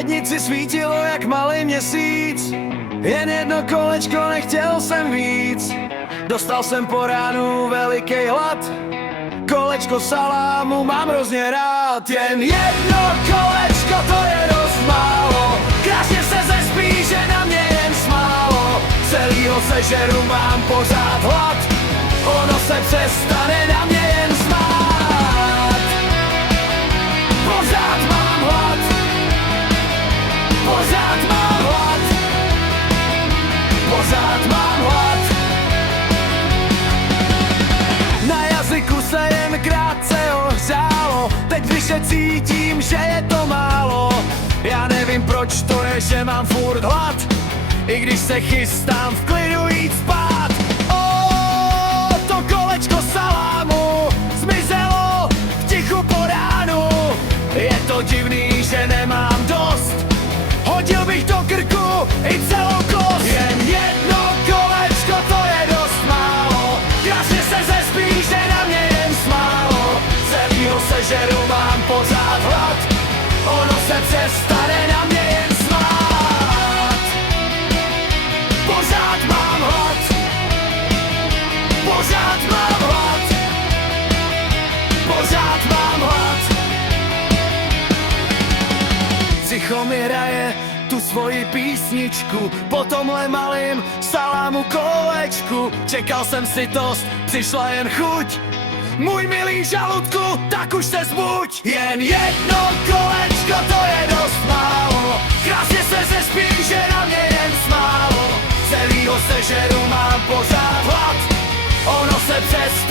lednici svítilo jak malý měsíc. Jen jedno kolečko, nechtěl jsem víc. Dostal jsem po ránu veliký hlad. Kolečko salámu mám hrozně rád. Jen jedno kolečko, to je dost málo. Krásně se zespí, že na mě jen smálo. Celýho sežeru, mám pořád hlad. Ono se přestane na mě jen smát. Pořád mám hlad. Pořád mám hlad. Pořád mám hlad. Na jazyku se jen krátce ohřálo. Teď když se cítím, že je to málo. Já nevím proč to je, že mám furt hlad. I když se chystám v klidu jít spát. To kolečko salámu zmizelo v tichu po ránu. Je to divný, že nemám dost. Hodil bych do krku i celou kost. Jen jedno kolečko, to je dost málo. Krásně se zespí, že na mě jen smálo. Celýho sežeru, mám pořád hlad. Ono se přestane na mě jen smát. Pořád mám hlad. Pořád mám hlad. Pořád mám hlad. Psycho mi hraje tu svoji písničku po tomhle malým salámu kolečku. Čekal jsem sytost, přišla jen chuť. Můj milý žaludku, tak už se zbuď. Jen jedno kolečko, to je dost málo. Krásně se zespí, že na mě jen smálo. Celýho sežeru, mám pořád hlad. Ono se přestane